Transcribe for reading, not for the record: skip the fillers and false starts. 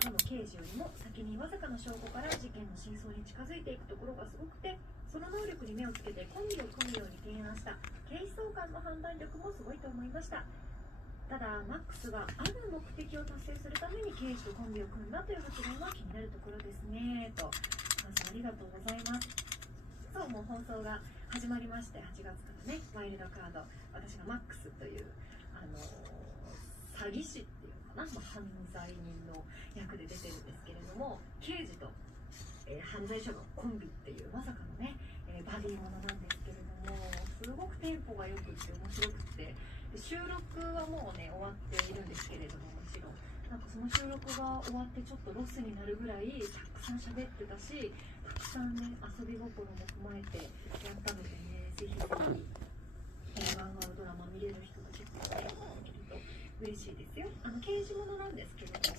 どの刑事よりも先にわずかな証拠から事件の真相に近づいていくところがすごくて、その能力に目をつけてコンビを組むように提案した警視総監の判断力もすごいと思いました。ただマックスがある目的を達成するために刑事とコンビを組んだという発言は気になるところですねと。まずありがとうございます。そう、もう放送が始まりまして、8月からね、ワイルドカード、私がマックスという詐欺師っていうのかな、犯罪人の役で出てるんですけれども、刑事と、犯罪者のコンビっていうまさかのね、バディものなんですけれども、すごくテンポがよくって面白くて、収録はもうね終わっているんですけれども、もちろんなんかその収録が終わってちょっとロスになるぐらいたくさん喋ってたし、たくさんね遊び心も踏まえてやったのでね、ぜひぜひ漫画ドラマ見れる人がチェックしていただけると嬉しいですよ。刑事物なんですけれど